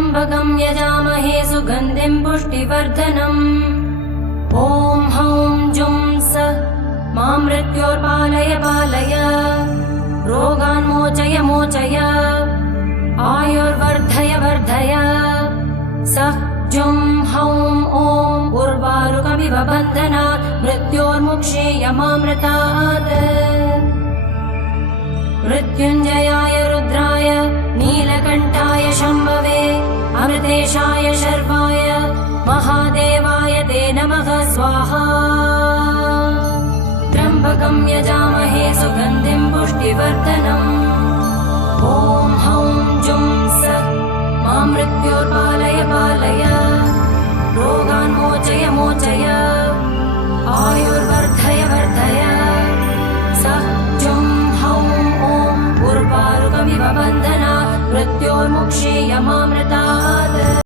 त्र्यम्बकं यजामहे सुगन्धिं पुष्टिवर्धनम् ॐ हौं जुं सः मां मृत्योर्पालय पालय रोगान् मोचय मोचय आयुर्वर्धय वर्धय सः जुं हौं ॐ उर्वारुकमिव बन्धनात् मृत्योर्मुक्षेयमामृतात् मृत्युञ्जयाय रुद्राय नीलकण्ठाय शम्भवे अमृतेशाय शर्वाय महादेवाय ते नमः स्वाहा त्र्यम्बकं यजामहे सुगन्धिं पुष्टिवर्धनम् ॐ हौं जुं सः मां मृत्योर्पालय पालय रोगान् मोचय मोचय आयुर्वर्धय वर्धय सः जुं हौं ॐ उर्वारुकमिव बन्धनात् मृत्योर्मुक्षेयमामृतात्